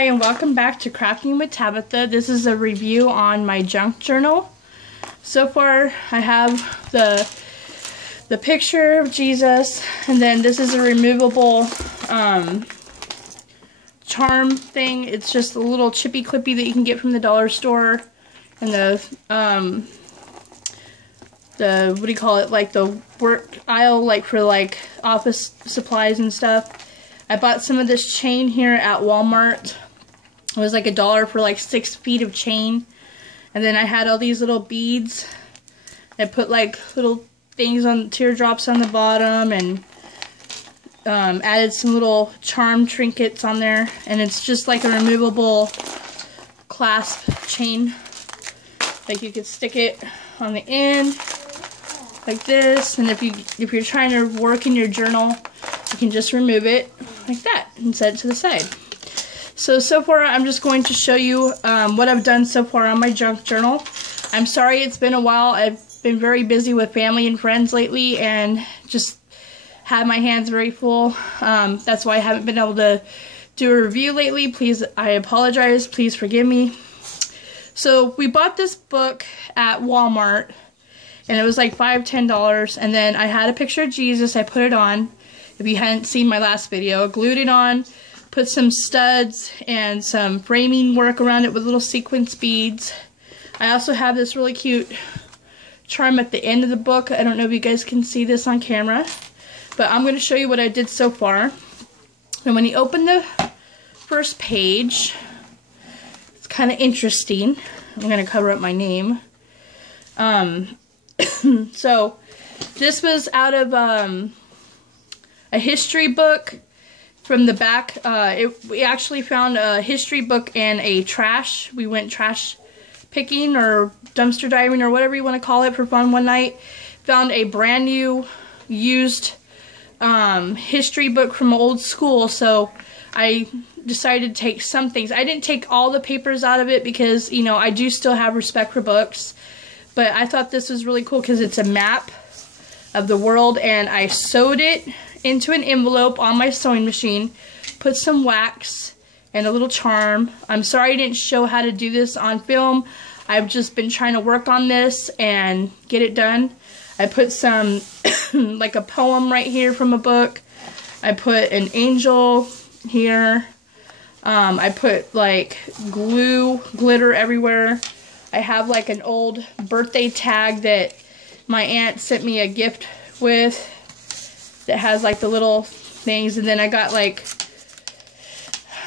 Hi, and welcome back to Crafting with Tabitha. This is a review on my junk journal. So far, I have the picture of Jesus, and then this is a removable charm thing. It's just a little chippy clippy that you can get from the dollar store, and the what do you call it, like the work aisle, like for like office supplies and stuff. I bought some of this chain here at Walmart. It was like $1 for like 6 feet of chain. And then I had all these little beads. I put like little things on, teardrops on the bottom, and added some little charm trinkets on there. And it's just like a removable clasp chain. Like you could stick it on the end like this, and if you're trying to work in your journal, you can just remove it like that and set it to the side. So far I'm just going to show you what I've done so far on my junk journal. I'm sorry it's been a while. I've been very busy with family and friends lately and just had my hands very full. That's why I haven't been able to do a review lately. Please, I apologize. Please forgive me. So we bought this book at Walmart, and it was like $5–10, and then I had a picture of Jesus. I put it on. If you hadn't seen my last video, I glued it on, put some studs and some framing work around it with little sequence beads. I also have this really cute charm at the end of the book. I don't know if you guys can see this on camera, but I'm going to show you what I did so far. And when you open the first page, it's kind of interesting. I'm going to cover up my name. So this was out of a history book. From the back, we actually found a history book and a trash. We went trash picking or dumpster diving or whatever you want to call it for fun one night. Found a brand new used history book from old school, so I decided to take some things. I didn't take all the papers out of it because, you know, I do still have respect for books. But I thought this was really cool because it's a map of the world, and I sewed it into an envelope on my sewing machine, put some wax and a little charm. I'm sorry I didn't show how to do this on film. I've just been trying to work on this and get it done. I put some, like a poem right here from a book. I put an angel here. I put like glitter everywhere. I have like an old birthday tag that my aunt sent me a gift with that has like the little things, and then I got like,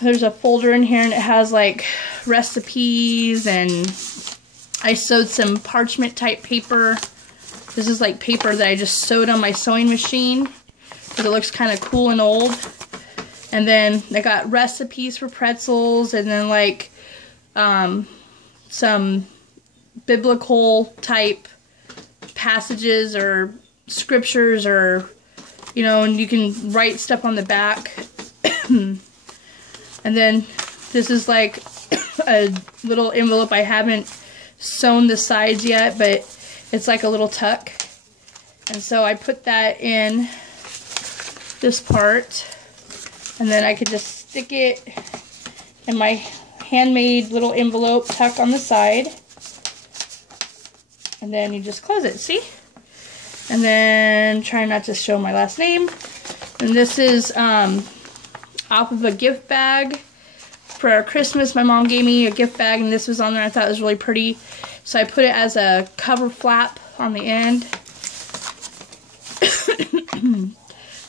there's a folder in here and it has like recipes, and I sewed some parchment type paper. This is like paper that I just sewed on my sewing machine because it looks kind of cool and old. And then I got recipes for pretzels, and then like some biblical type passages or scriptures, or you know, and you can write stuff on the back. And then this is like a little envelope. I haven't sewn the sides yet, but it's like a little tuck, and so I put that in this part, and then I could just stick it in my handmade little envelope tuck on the side, and then you just close it, see? And then try not to show my last name. And this is off of a gift bag for Christmas. My mom gave me a gift bag, and this was on there. I thought it was really pretty, so I put it as a cover flap on the end.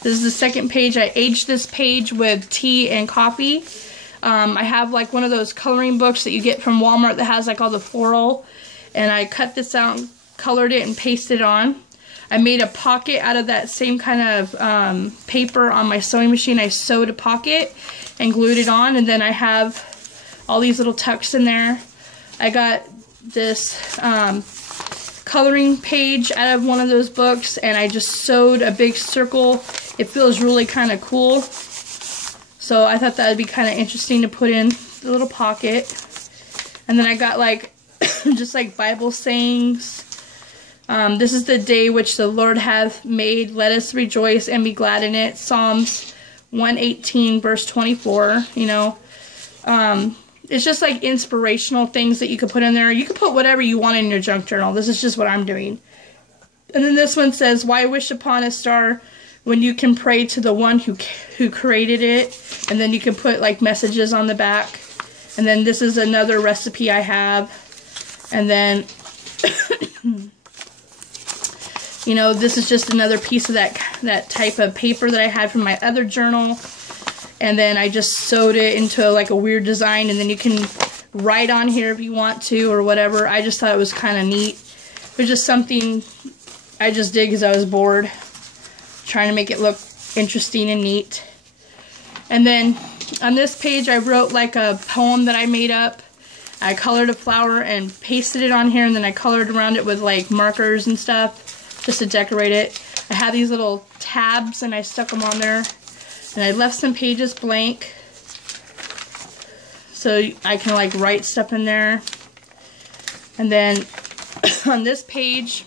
This is the second page. I aged this page with tea and coffee. I have like one of those coloring books that you get from Walmart that has like all the floral, and I cut this out, colored it, and pasted it on. I made a pocket out of that same kind of paper on my sewing machine. I sewed a pocket and glued it on, and then I have all these little tucks in there. I got this coloring page out of one of those books, and I just sewed a big circle. It feels really kind of cool. So I thought that would be kind of interesting to put in the little pocket. And then I got like just like Bible sayings. This is the day which the Lord hath made. Let us rejoice and be glad in it. Psalms 118 verse 24, you know. It's just like inspirational things that you could put in there. You could put whatever you want in your junk journal. This is just what I'm doing. And then this one says, why wish upon a star when you can pray to the one who created it? And then you can put like messages on the back. And then this is another recipe I have. And then, you know, this is just another piece of that type of paper that I had from my other journal. And then I just sewed it into like a weird design. And then you can write on here if you want to or whatever. I just thought it was kind of neat. It was just something I just did because I was bored, trying to make it look interesting and neat. And then on this page I wrote like a poem that I made up. I colored a flower and pasted it on here, and then I colored around it with like markers and stuff just to decorate it. I had these little tabs and I stuck them on there, and I left some pages blank so I can like write stuff in there. And then on this page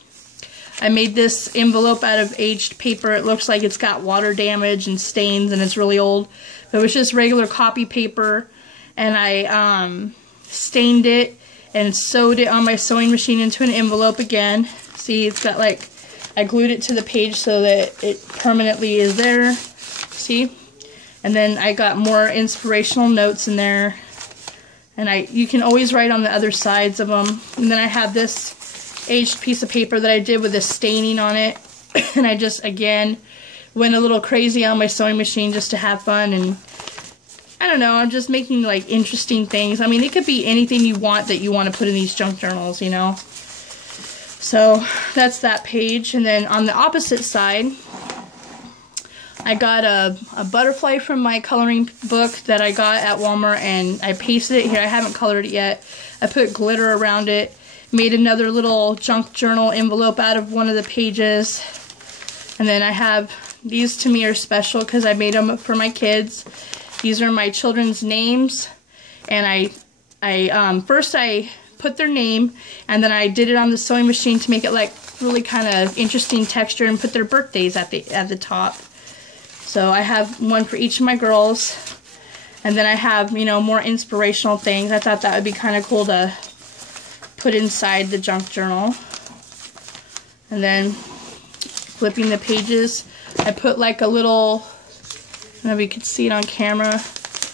I made this envelope out of aged paper. It looks like it's got water damage and stains and it's really old. But it was just regular copy paper. And I stained it and sewed it on my sewing machine into an envelope again. See, it's got like, I glued it to the page so that it permanently is there. See? And then I got more inspirational notes in there. And you can always write on the other sides of them. And then I have this aged piece of paper that I did with a staining on it. And I just, again, went a little crazy on my sewing machine just to have fun. And I don't know, I'm just making like interesting things. I mean, it could be anything you want that you want to put in these junk journals, you know. So that's that page. And then on the opposite side, I got a butterfly from my coloring book that I got at Walmart, and I pasted it here. I haven't colored it yet. I put glitter around it. Made another little junk journal envelope out of one of the pages. And then I have, these to me are special because I made them for my kids. These are my children's names. And first I put their name, and then I did it on the sewing machine to make it like really kind of interesting texture, and put their birthdays at the top. So I have one for each of my girls. And then I have, you know, more inspirational things. I thought that would be kind of cool to put inside the junk journal. And then flipping the pages, I put like a little, I don't know if you can see it on camera.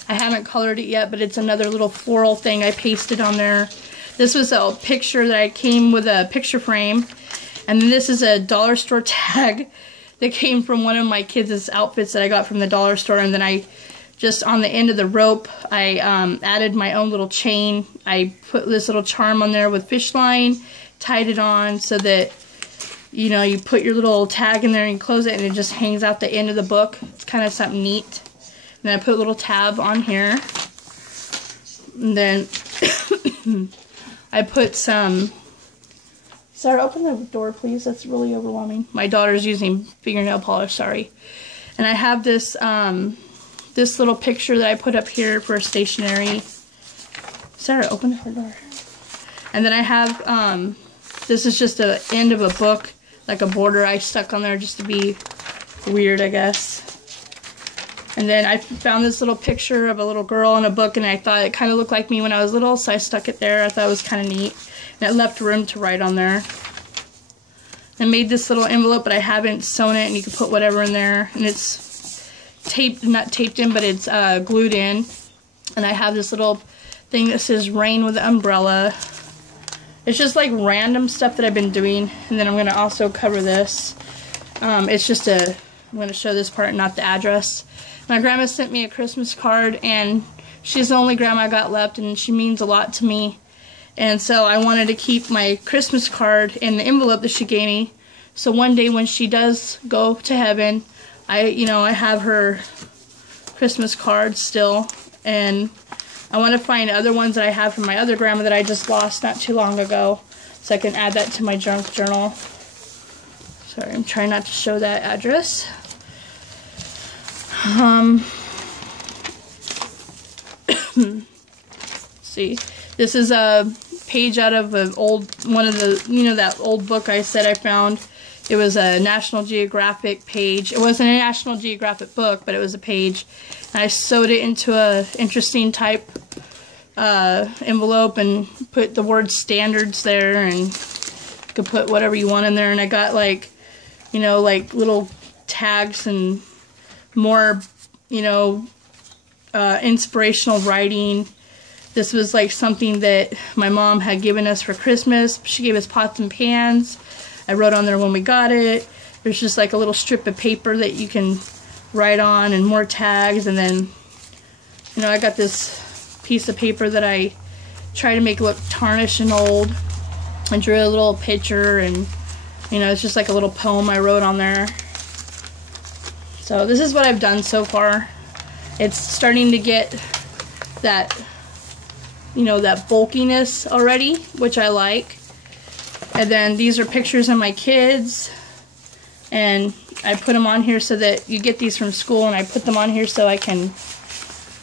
I haven't colored it yet, but it's another little floral thing I pasted on there. This was a picture that I came with a picture frame. And then this is a dollar store tag that came from one of my kids' outfits that I got from the dollar store. And then I just on the end of the rope, I added my own little chain. I put this little charm on there with fish line, tied it on so that, you know, you put your little tag in there and you close it and it just hangs out the end of the book. It's kind of something neat. And then I put a little tab on here. And then I put some, Sarah, open the door please, that's really overwhelming. My daughter's using fingernail polish, sorry. And I have this, this little picture that I put up here for stationery. Sarah, open her door. And then I have, this is just the end of a book, like a border I stuck on there just to be weird, I guess. And then I found this little picture of a little girl in a book, and I thought it kind of looked like me when I was little, so I stuck it there. I thought it was kind of neat. And it left room to write on there. I made this little envelope, but I haven't sewn it, and you can put whatever in there. And it's taped, not taped in, but it's glued in. And I have this little thing that says rain with an umbrella. It's just like random stuff that I've been doing. And then I'm going to also cover this. It's just I'm going to show this part, not the address. My grandma sent me a Christmas card, and she's the only grandma I got left, and she means a lot to me. And so I wanted to keep my Christmas card in the envelope that she gave me. So one day when she does go to heaven, I have her Christmas card still. And I want to find other ones that I have from my other grandma that I just lost not too long ago, so I can add that to my junk journal. Sorry, I'm trying not to show that address. See, this is a page out of an old, one of the, that old book I said I found. It was a National Geographic page. It wasn't a National Geographic book, but it was a page. And I sewed it into a interesting type envelope and put the word standards there, and you could put whatever you want in there. And I got like, you know, like little tags and more, you know, inspirational writing. This was like something that my mom had given us for Christmas. She gave us pots and pans. I wrote on there when we got it. There's just like a little strip of paper that you can write on, and more tags. And then, you know, I got this piece of paper that I try to make look tarnished and old. I drew a little picture, and, you know, it's just like a little poem I wrote on there. So this is what I've done so far. It's starting to get that, you know, that bulkiness already, which I like. And then these are pictures of my kids, and I put them on here so that you get these from school, and I put them on here so I can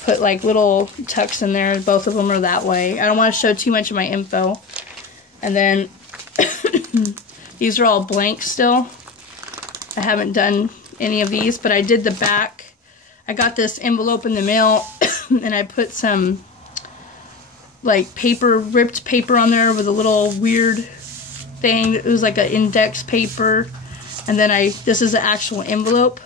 put like little tucks in there. Both of them are that way. I don't want to show too much of my info. And then these are all blank still. I haven't done any of these, but I did the back. I got this envelope in the mail and I put some like paper, ripped paper on there with a little weird thing. It was like an index paper. And then this is an actual envelope.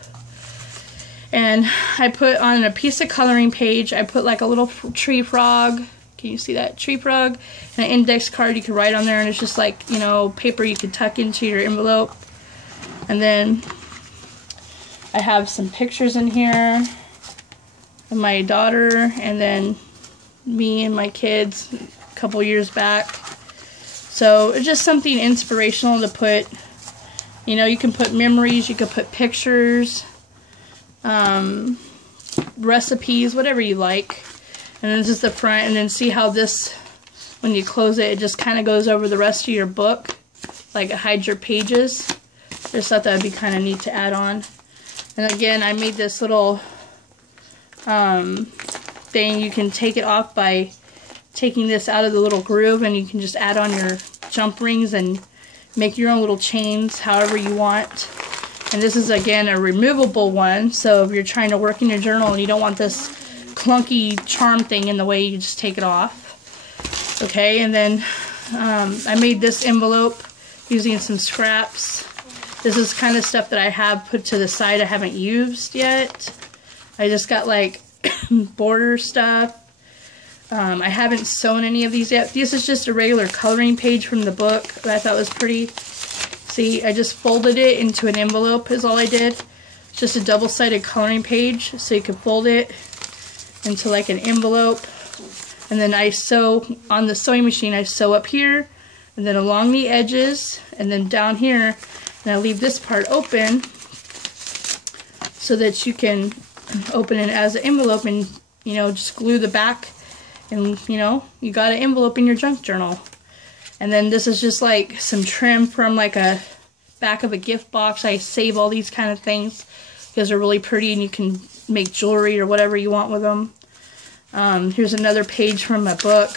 And I put on a piece of coloring page, I put like a little tree frog. Can you see that? Tree frog. And an index card you could write on there, and it's just like, you know, paper you could tuck into your envelope. And then I have some pictures in here of my daughter, and then me and my kids a couple years back. So it's just something inspirational to put. You know, you can put memories, you can put pictures, recipes, whatever you like. And then this is the front, and then see how this, when you close it, it just kind of goes over the rest of your book, like it hides your pages. Just thought that would be kind of neat to add on. And again, I made this little thing. You can take it off by taking this out of the little groove, and you can just add on your jump rings and make your own little chains however you want. And this is again a removable one, so if you're trying to work in your journal and you don't want this clunky charm thing in the way, you just take it off. Okay, and then I made this envelope using some scraps. This is kind of stuff that I have put to the side I haven't used yet. I just got like border stuff. I haven't sewn any of these yet. This is just a regular coloring page from the book that I thought was pretty. See, I just folded it into an envelope is all I did. It's just a double-sided coloring page, so you can fold it into like an envelope. And then I sew on the sewing machine. I sew up here, and then along the edges, and then down here. And I leave this part open so that you can open it as an envelope, and, you know, just glue the back. And, you know, you got an envelope in your junk journal. And then this is just like some trim from like a back of a gift box. I save all these kind of things because they're really pretty, and you can make jewelry or whatever you want with them. Here's another page from my book.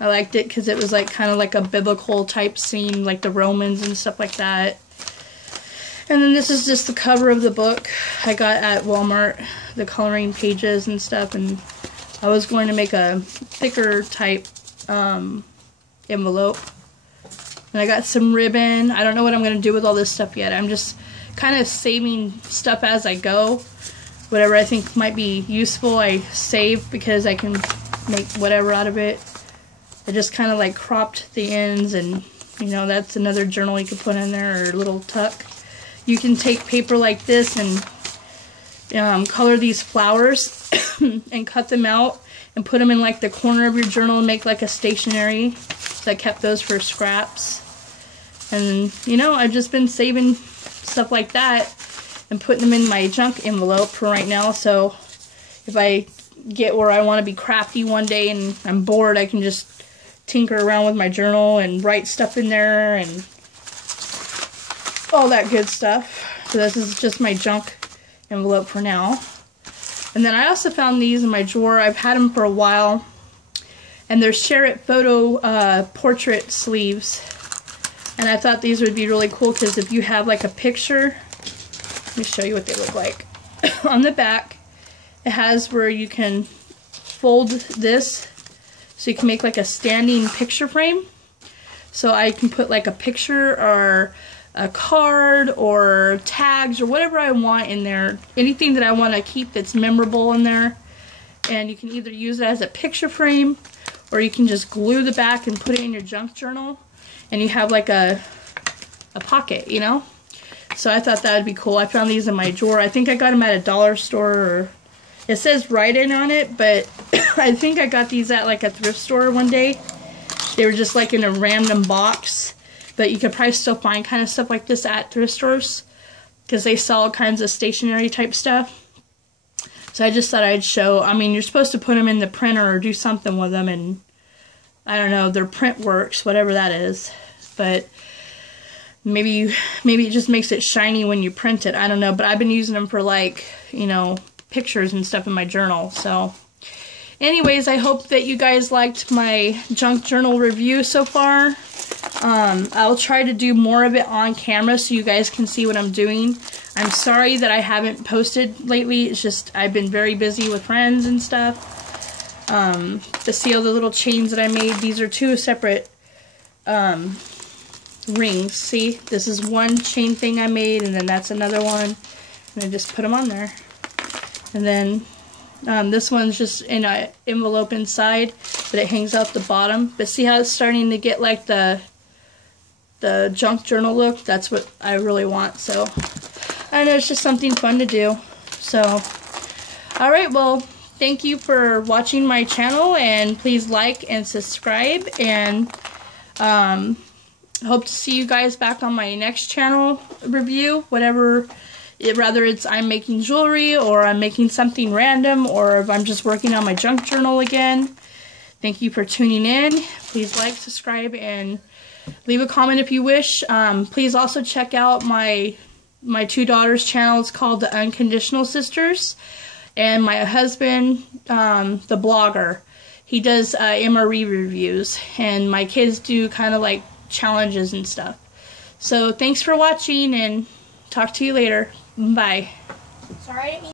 I liked it because it was like kind of like a biblical type scene, like the Romans and stuff like that. And then this is just the cover of the book I got at Walmart, the coloring pages and stuff. And I was going to make a thicker type envelope. And I got some ribbon. I don't know what I'm going to do with all this stuff yet. I'm just kind of saving stuff as I go. Whatever I think might be useful, I save because I can make whatever out of it. I just kind of like cropped the ends, and, you know, that's another journal you could put in there, or a little tuck. You can take paper like this and color these flowers and cut them out and put them in like the corner of your journal and make like a stationery. So I kept those for scraps. And, you know, I've just been saving stuff like that and putting them in my junk envelope for right now. So if I get where I want to be crafty one day and I'm bored, I can just tinker around with my journal and write stuff in there and all that good stuff. So this is just my junk envelope for now. And then I also found these in my drawer. I've had them for a while. And they're Share It photo portrait sleeves. And I thought these would be really cool because if you have like a picture, let me show you what they look like. On the back, it has where you can fold this so you can make like a standing picture frame. So I can put like a picture or a card or tags or whatever I want in there. Anything that I want to keep that's memorable in there. And you can either use it as a picture frame or you can just glue the back and put it in your junk journal. And you have like a pocket, you know? So I thought that would be cool. I found these in my drawer. I think I got them at a dollar store. Or it says Rite In on it, but I think I got these at like a thrift store one day. They were just like in a random box. But you could probably still find kind of stuff like this at thrift stores because they sell all kinds of stationery type stuff. So I just thought I'd show. I mean, you're supposed to put them in the printer or do something with them, and I don't know, their print works, whatever that is. But maybe it just makes it shiny when you print it. I don't know, but I've been using them for like, you know, pictures and stuff in my journal. So anyways, I hope that you guys liked my junk journal review so far. I'll try to do more of it on camera so you guys can see what I'm doing. I'm sorry that I haven't posted lately. It's just I've been very busy with friends and stuff. To see all the little chains that I made. These are two separate rings. See, this is one chain thing I made, and then that's another one. And I just put them on there. And then this one's just in an envelope inside, but it hangs out the bottom. But see how it's starting to get like the junk journal look? That's what I really want. So I know it's just something fun to do. So alright, well, thank you for watching my channel, and please like and subscribe, and hope to see you guys back on my next channel review, whatever. Rather it's I'm making jewelry, or I'm making something random, or if I'm just working on my junk journal again. Thank you for tuning in. Please like, subscribe, and leave a comment if you wish. Please also check out my two daughters' channel. It's called The Unconditional Sisters. And my husband, the blogger, he does MRE reviews. And my kids do kind of like challenges and stuff. So thanks for watching, and talk to you later. Bye. Sorry, I didn't mean